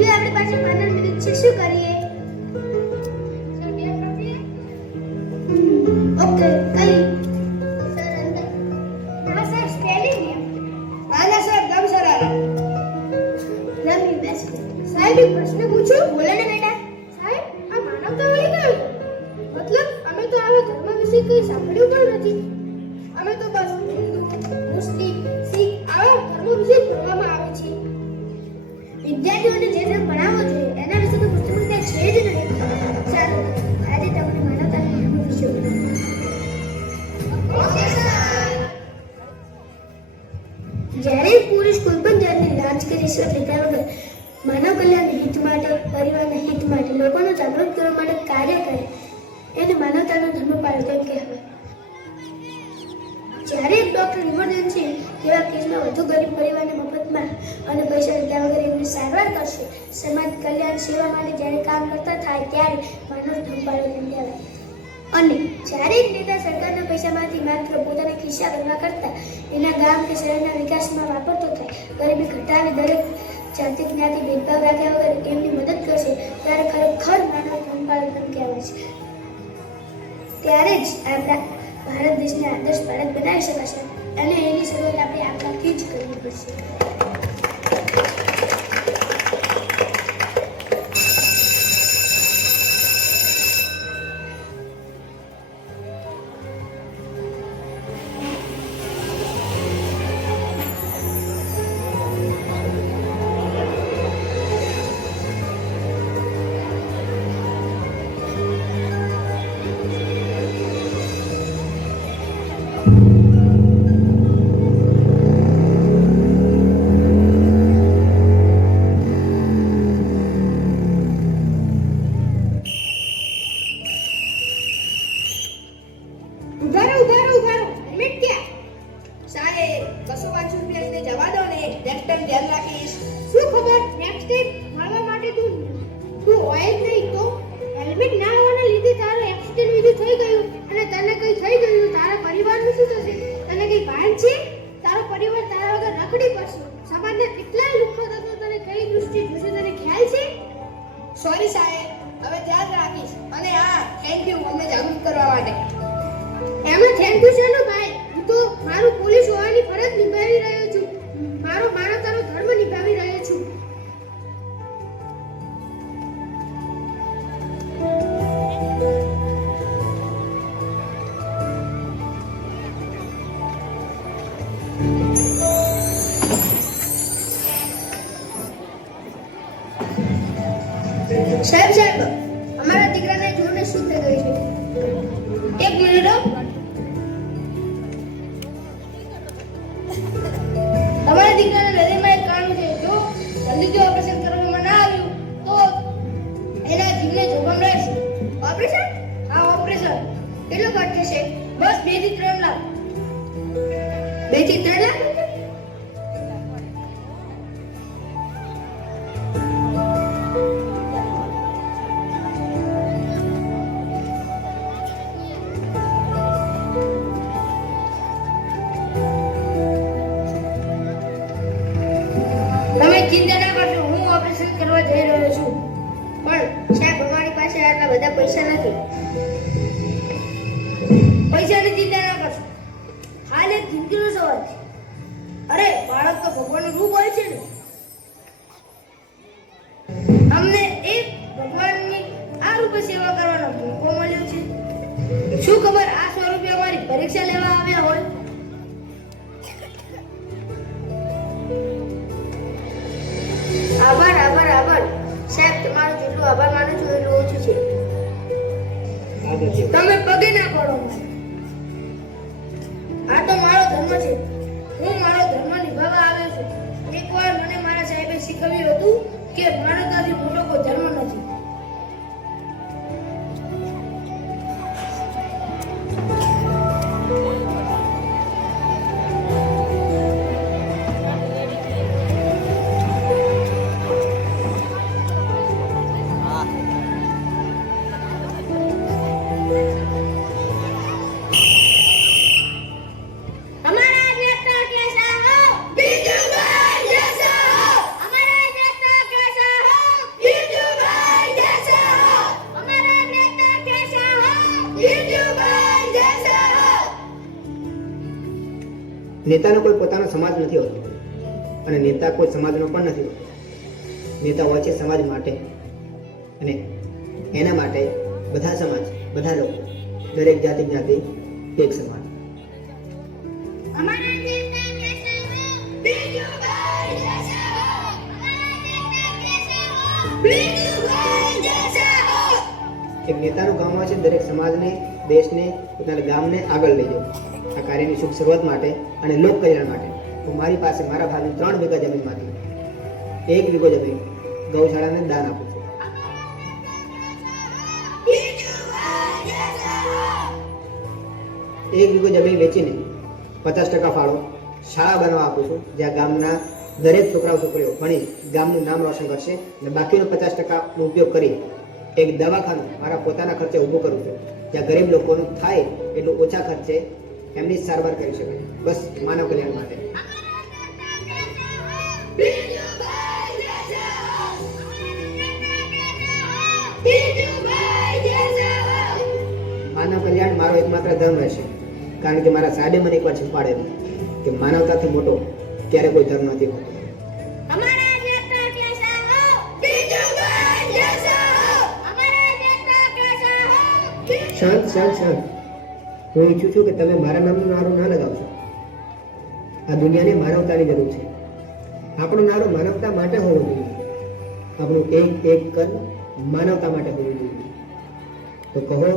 બીજું આપણી પાસે 15 મિનિટ છે, શું કરીએ? ઓકે, કઈ સર અંદર. હા સર, સ્પેલિંગ એમ. ના સર, દમ સર આલા. રમી બેસ. સાહેબ એક પ્રશ્ન પૂછું? બોલો ને બેટા. સાહેબ, આ માનવતા વળી ગયું. મતલબ અમે તો આવા ધર્મ વિશે કંઈ સાંભળ્યું પણ નથી. અમે તો બસ હિન્દુ, મુસ્લિમ, શીખ આવા ધર્મો વિશે ભણવામાં આવે છે. વિદ્યાર્થીઓને જે ધર્મ ભણાવવો જોઈએ એના વિશે તો પુસ્તકમાં ક્યાંય છે જ નહીં. ચાલો આજે તમને માનવતાના ધર્મ વિશે ઓકે સર. જ્યારે પોલીસ કોઈ પણ જાતની લાંચ કે રિશ્વત લીધા વગર માનવ કલ્યાણ હિત માટે, પરિવારના હિત માટે, લોકોને જાગૃત કરવા માટે કાર્ય કરે એને માનવતાનો ધર્મ પાળો કેમ કહેવાય? જ્યારે એક ડોક્ટર ઇમરજન્સી જેવા કેસમાં વધુ ગરીબ પરિવારને મફતમાં અને પૈસા લીધા વગર એમની સારવાર કરશે, સમાજ કલ્યાણ સેવા માટે જ્યારે કામ કરતા થાય ત્યારે માનવ ધર્મ પાળો કેમ કહેવાય? અને જ્યારે એક નેતા સરકારના પૈસામાંથી માત્ર પોતાના ખિસ્સા ભરવા કરતા એના ગામ કે શહેરના વિકાસમાં વાપરતો થાય, ગરીબી ઘટાડી દરેક જાતિ જ્ઞાતિ ભેદભાવ રાખ્યા વગર એમની મદદ કરશે ત્યારે ખરેખર માનવ ધર્મ પાળો કેમ કહેવાય છે? ત્યારે જ આપણા ભારત દેશને આદર્શ ભારત બનાવી શકાશે અને એની શરૂઆત આપણે આપણાથી જ કરવી પડશે. સોરી સાહેબ, હવે ધ્યાન રાખીશ. અને હા, થેન્ક યુ અમને જાગૃત કરવા માટે. એમાં થેન્ક યુ છે ભાઈ. હું તો મારું પોલીસ હોવાની ફરજ નિભાવી રહ્યો છું. મારો માનવતાનો ધર્મ નિભાવી રહ્યો છું. સાહેબ, અમારા દીકરાને જોઈને શું થઈ ગયું છે? એક મિનિટ હો. તમારા દીકરાના હૃદયમાં એક કાણું છે. જો જલ્દીથી ઓપરેશન કરવામાં ના આવ્યું તો એના જીવને જોખમ રહેશે. ઓપરેશન? હા, ઓપરેશન. કેટલો ખર્ચ થશે? બસ 2 થી 3 લાખ. 2 થી 3 લાખ? ચિંતા ના કરશો, હું ઓપરેશન કરવા જઈ રહ્યો છું. પણ સાહેબ, અમારી પાસે આટલા બધા પૈસા નથી. પૈસાની ચિંતા ના કરશો. હાલ એક જિંદગીનો સવાલ છે. અરે, બાળક તો ભગવાનનું રૂપ હોય છે ને. અમને એક ભગવાનની આ રૂપે સેવા કરવાનો મોકો મળ્યો છે. શું ખબર આ સ્વરૂપે અમારી પરીક્ષા લેવા આવ્યા હોય. આભાર સાહેબ, તમારો જેટલો આભાર માનું છું એટલું ઓછું છે. તમે પગે ના પડો. આ તો મારો ધર્મ છે. હું મારો ધર્મ નિભાવવા આવ્યો છું. એકવાર મને મારા સાહેબે શીખવ્યું હતું કે માનવતાથી મોટો કોઈ ધર્મ નથી. નેતાનો કોઈ પોતાનો સમાજ નથી હોતો અને નેતા કોઈ સમાજનો પણ નથી હોતો. નેતા હોય છે સમાજ માટે અને એના માટે બધા સમાજ, બધા લોકો, દરેક જાતિ જ્ઞાતિ એક સમાન. અમારા દેશના કેસવો બીજુભાઈ જૈસા હો. અમારા દેશના કેસવો બીજુભાઈ જૈસા હો. એક નેતાનું કામ હોય છે દરેક સમાજને, દેશને, પોતાના ગામને આગળ લઈ જવું. આ કાર્યની શુભ શરૂઆત માટે અને લોક કલ્યાણ માટે હું મારી પાસે મારા ભાગની 3 વીઘા જમીનમાંથી 1 વીઘો જમીન ગૌશાળાને દાન આપું છું. બીજુભાઈ જૈસા હો. 1 વીઘો જમીન વેચીને 50% ફાળો શાળા બનાવવા આપું છું, જ્યાં ગામના દરેક છોકરાઓ છોકરીઓ ભણી ગામનું નામ રોશન કરશે અને બાકીનો 50% નો ઉપયોગ કરી એક દવાખાનું મારા પોતાના ખર્ચે ઊભું કરું છું, જ્યાં ગરીબ લોકોનું થાય એટલું ઓછા ખર્ચે એમની સારવાર કરી શકે. બસ માનવ કલ્યાણ માટે. બીજુભાઈ જૈસા હો. બીજુભાઈ જૈસા હો. માનવ કલ્યાણ મારો એકમાત્ર ધર્મ રહેશે, કારણ કે મારા સાહેબે મને એકવાર શીખવાડેલું કે માનવતાથી મોટો ક્યારે કોઈ ધર્મ નથી હોતો. અમારા દેશના કેસા હો. બીજુભાઈ જૈસા હો. અમારા દેશના કેસા હો. શાંત શાંત શાંત. હું ઈચ્છું છું કે તમે મારા નામનો નારો ના લગાવશો. આ દુનિયાને માનવતાની જરૂર છે. આપણો નારો માનવતા માટે હોવો જોઈએ. આપણું એક એક કર્મ માનવતા માટે હોવું જોઈએ. તો કહો